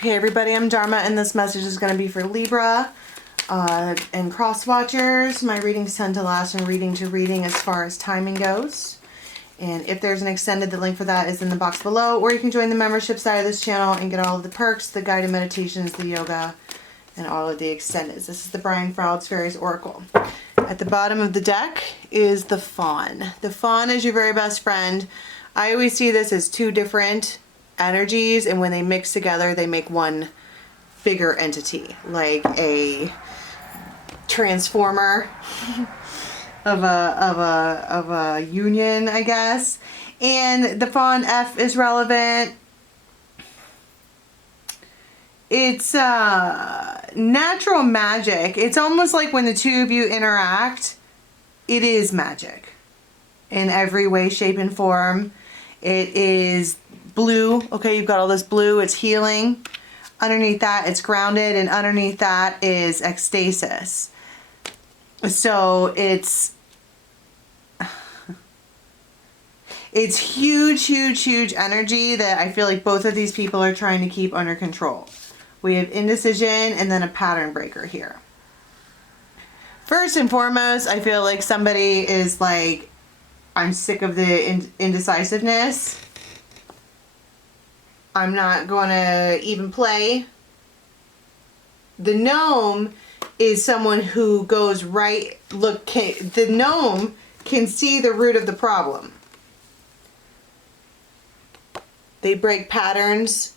Hey everybody, I'm Dharma, and this message is going to be for Libra and cross watchers. My readings tend to last from reading to reading as far as timing goes. And if there's an extended, the link for that is in the box below, or you can join the membership side of this channel and get all of the perks, the guided meditations, the yoga, and all of the extendeds. This is the Brian Froud's Fairies Oracle. At the bottom of the deck is the Fawn. The Fawn is your very best friend. I always see this as two different energies, and when they mix together they make one bigger entity, like a transformer of a union, I guess. And the Fawn F is relevant. It's natural magic. It's almost like when the two of you interact, it is magic in every way, shape, and form. It is blue. Okay, you've got all this blue. It's healing. Underneath that, it's grounded, and underneath that is ecstasis. So it's huge, huge, huge energy that I feel like both of these people are trying to keep under control. We have indecision and then a pattern breaker here. First and foremost, I feel like somebody is like, I'm sick of the indecisiveness. I'm not going to even play. The gnome is someone who goes right, look, the gnome can see the root of the problem. They break patterns.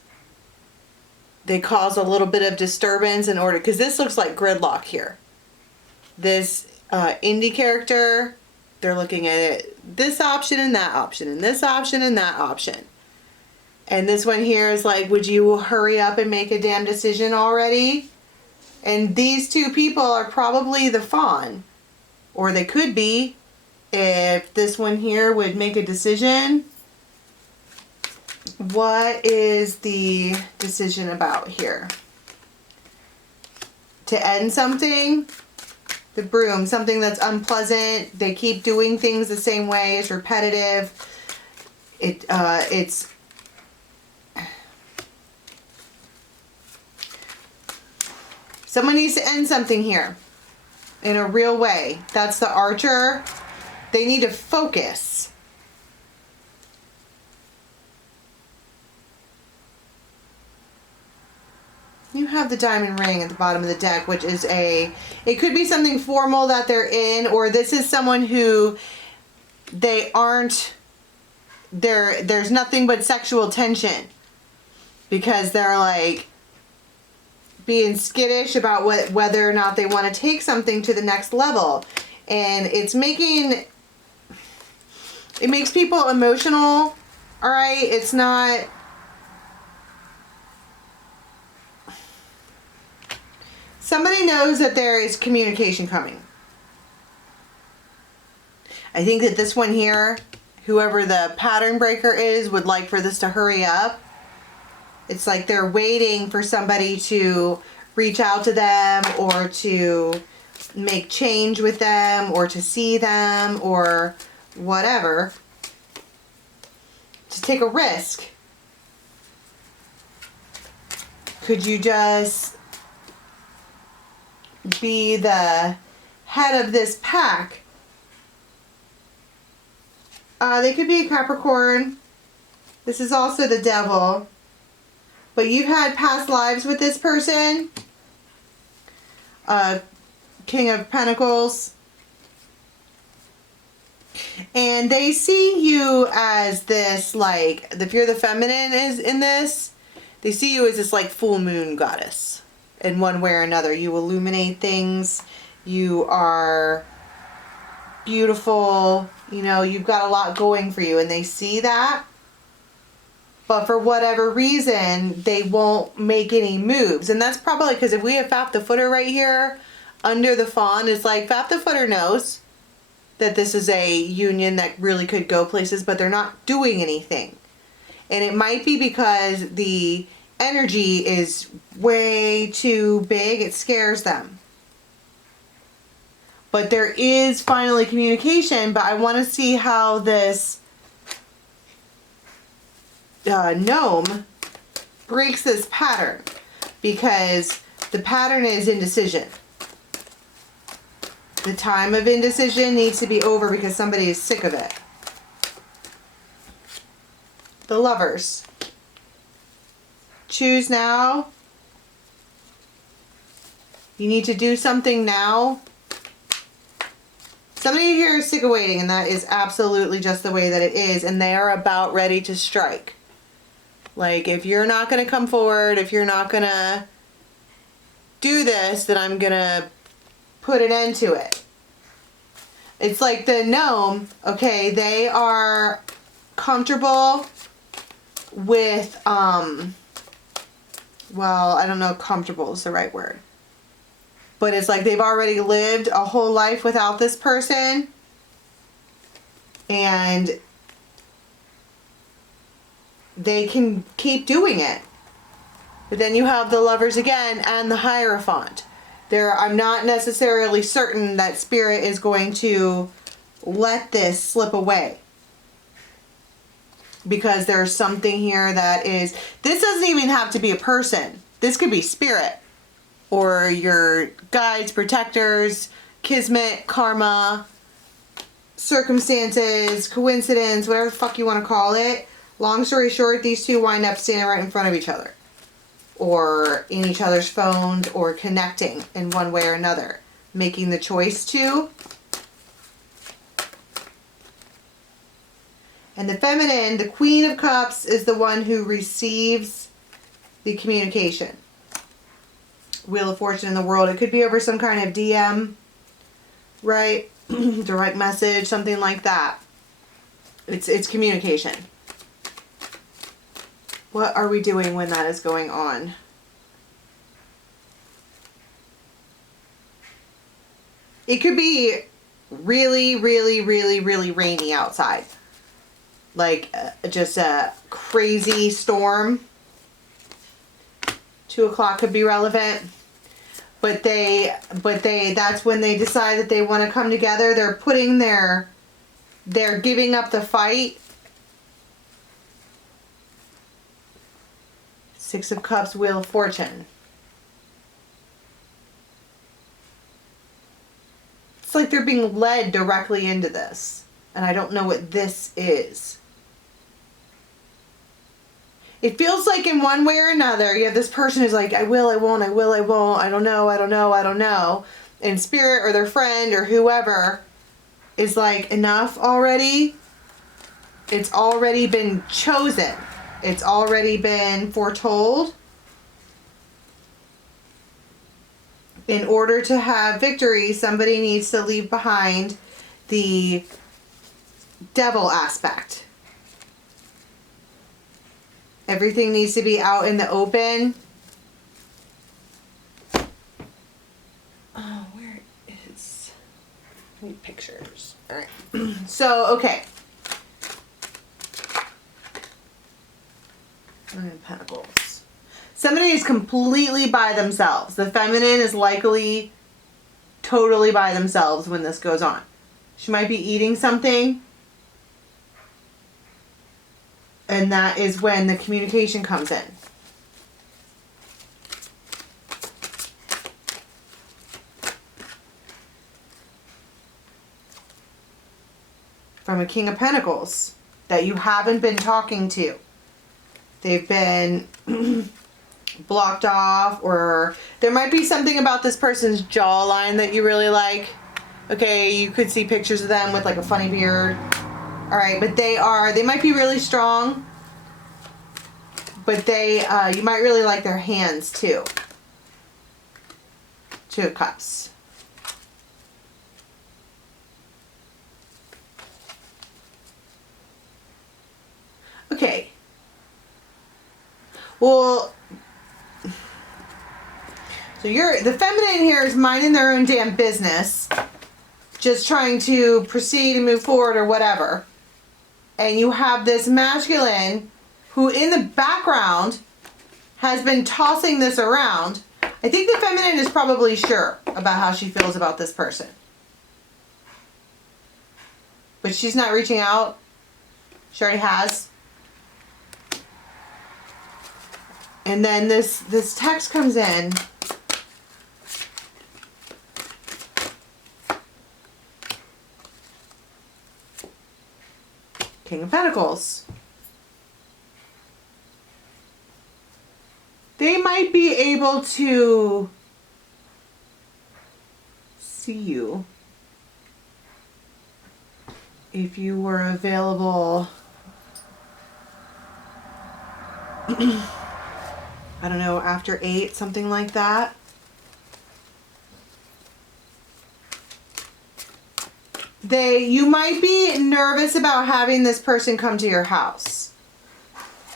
They cause a little bit of disturbance in order, because this looks like gridlock here. This indie character, they're looking at it, this option and that option, and this option and that option. And this one here is like, would you hurry up and make a damn decision already? And these two people are probably the Fawn. Or they could be, if this one here would make a decision. What is the decision about here? To end something. The Broom, something that's unpleasant. They keep doing things the same way. It's repetitive. It's someone needs to end something here in a real way. That's the Archer. They need to focus. You have the diamond ring at the bottom of the deck, which is it could be something formal that they're in, or this is someone who there's nothing but sexual tension, because they're like being skittish about whether or not they want to take something to the next level. And it makes people emotional, all right? It's not... Somebody knows that there is communication coming. I think that this one here, whoever the pattern breaker is, would like for this to hurry up. It's like they're waiting for somebody to reach out to them, or to make change with them, or to see them, or whatever. To take a risk. Could you just be the head of this pack? They could be a Capricorn. This is also the Devil. But you've had past lives with this person. King of Pentacles. And they see you as this, like, if you're the feminine is in this, they see you as this like full moon goddess. In one way or another. You illuminate things. You are beautiful. You know, you've got a lot going for you, and they see that. But for whatever reason, they won't make any moves. And that's probably because if we have Fap the Footer right here under the Fawn, it's like Fap the Footer knows that this is a union that really could go places, but they're not doing anything. And it might be because the energy is way too big. It scares them. But there is finally communication, but I want to see how this gnome breaks this pattern, because the pattern is indecision. The time of indecision needs to be over because somebody is sick of it. The Lovers. Choose now. You need to do something now. Somebody here is sick of waiting, and that is absolutely just the way that it is, and they are about ready to strike. Like, if you're not going to come forward, if you're not going to do this, then I'm going to put an end to it. It's like the gnome, okay, they are comfortable with, well, I don't know if comfortable is the right word. But it's like they've already lived a whole life without this person. And they can keep doing it. But then you have the Lovers again and the Hierophant. I'm not necessarily certain that Spirit is going to let this slip away. Because there's something here that is... This doesn't even have to be a person. This could be Spirit. Or your guides, protectors, kismet, karma, circumstances, coincidence, whatever the fuck you want to call it. Long story short, these two wind up standing right in front of each other. Or in each other's phones, or connecting in one way or another. Making the choice to. And the feminine, the Queen of Cups, is the one who receives the communication. Wheel of Fortune in the world. It could be over some kind of DM, right? Direct message, something like that. It's communication. What are we doing when that is going on? It could be really, really, really, really rainy outside. Like just a crazy storm. 2 o'clock could be relevant. But that's when they decide that they want to come together. They're giving up the fight. 6 of Cups, Wheel of Fortune. It's like they're being led directly into this. And I don't know what this is. It feels like in one way or another, you have this person who's like, I will, I won't, I will, I won't, I don't know, I don't know, I don't know. And Spirit or their friend or whoever is like, enough already. It's already been chosen. It's already been foretold. In order to have victory, somebody needs to leave behind the devil aspect. Everything needs to be out in the open. Oh, where is... I need pictures. All right. So, okay. Nine of Pentacles. Somebody is completely by themselves. The feminine is likely totally by themselves when this goes on. She might be eating something. And that is when the communication comes in. From a King of Pentacles that you haven't been talking to. They've been blocked off, or there might be something about this person's jawline that you really like. Okay, you could see pictures of them with like a funny beard. Alright, but they might be really strong, but you might really like their hands too. 2 of Cups. Okay. Well, so the feminine here is minding their own damn business, just trying to proceed and move forward or whatever. And you have this masculine who in the background has been tossing this around. I think the feminine is probably sure about how she feels about this person. But she's not reaching out. She already has. And then this text comes in. King of Pentacles. They might be able to see you if you were available. I don't know, after 8, something like that. You might be nervous about having this person come to your house.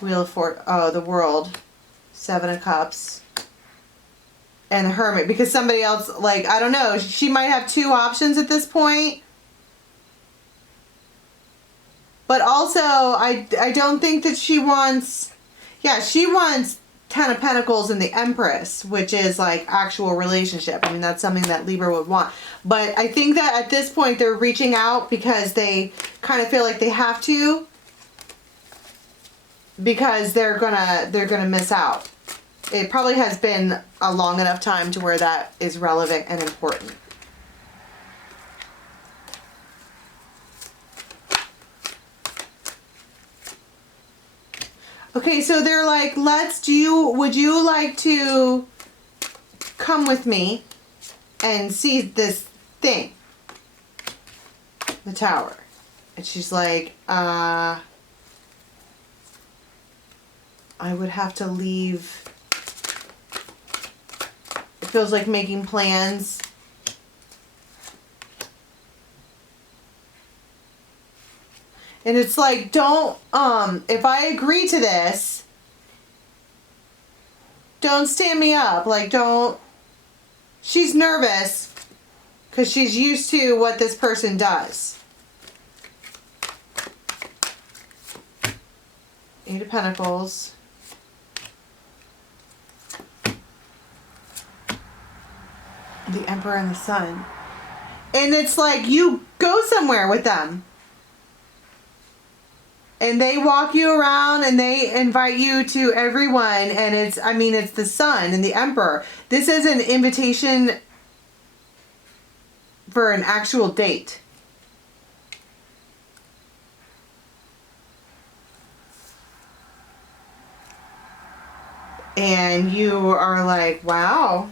Wheel of the World, 7 of Cups, and the Hermit, because somebody else, like, I don't know, she might have 2 options at this point. But also, I don't think that she wants, she wants 10 of Pentacles and the Empress, which is like actual relationship. I mean, that's something that Libra would want. But I think that at this point they're reaching out because they kind of feel like they have to, because they're gonna miss out. It probably has been a long enough time to where that is relevant and important. Okay, so they're like, would you like to come with me and see this thing? The Tower. And she's like, I would have to leave. It feels like making plans. And it's like, don't, if I agree to this, don't stand me up. Like, don't, she's nervous because she's used to what this person does. 8 of Pentacles. The Emperor and the Sun. And it's like, you go somewhere with them. And they walk you around and they invite you to everyone. And it's the Sun and the Emperor. This is an invitation for an actual date. And you are like, wow.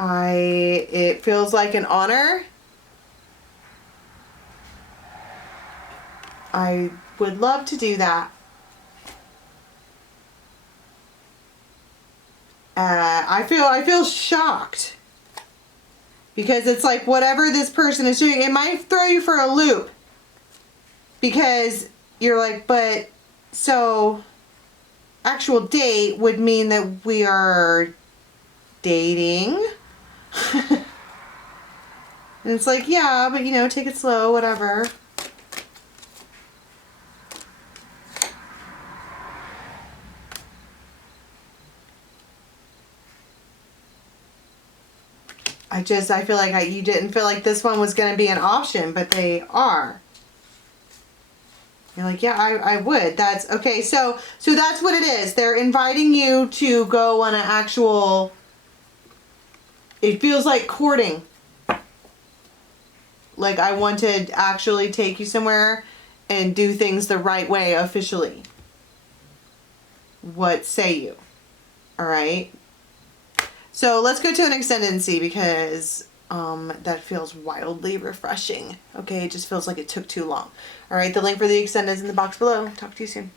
It feels like an honor. I would love to do that. I feel shocked. Because it's like whatever this person is doing, it might throw you for a loop. Because you're like, but so actual date would mean that we are dating. And it's like, yeah, but take it slow, whatever. I feel like you didn't feel like this one was going to be an option, but they are. You're like, yeah, I would. That's okay. So that's what it is. They're inviting you to go on an actual, it feels like courting. Like, I want to actually take you somewhere and do things the right way officially. What say you? All right. So let's go to an extended and see, because that feels wildly refreshing. Okay, it just feels like it took too long. All right, the link for the extended is in the box below. Talk to you soon.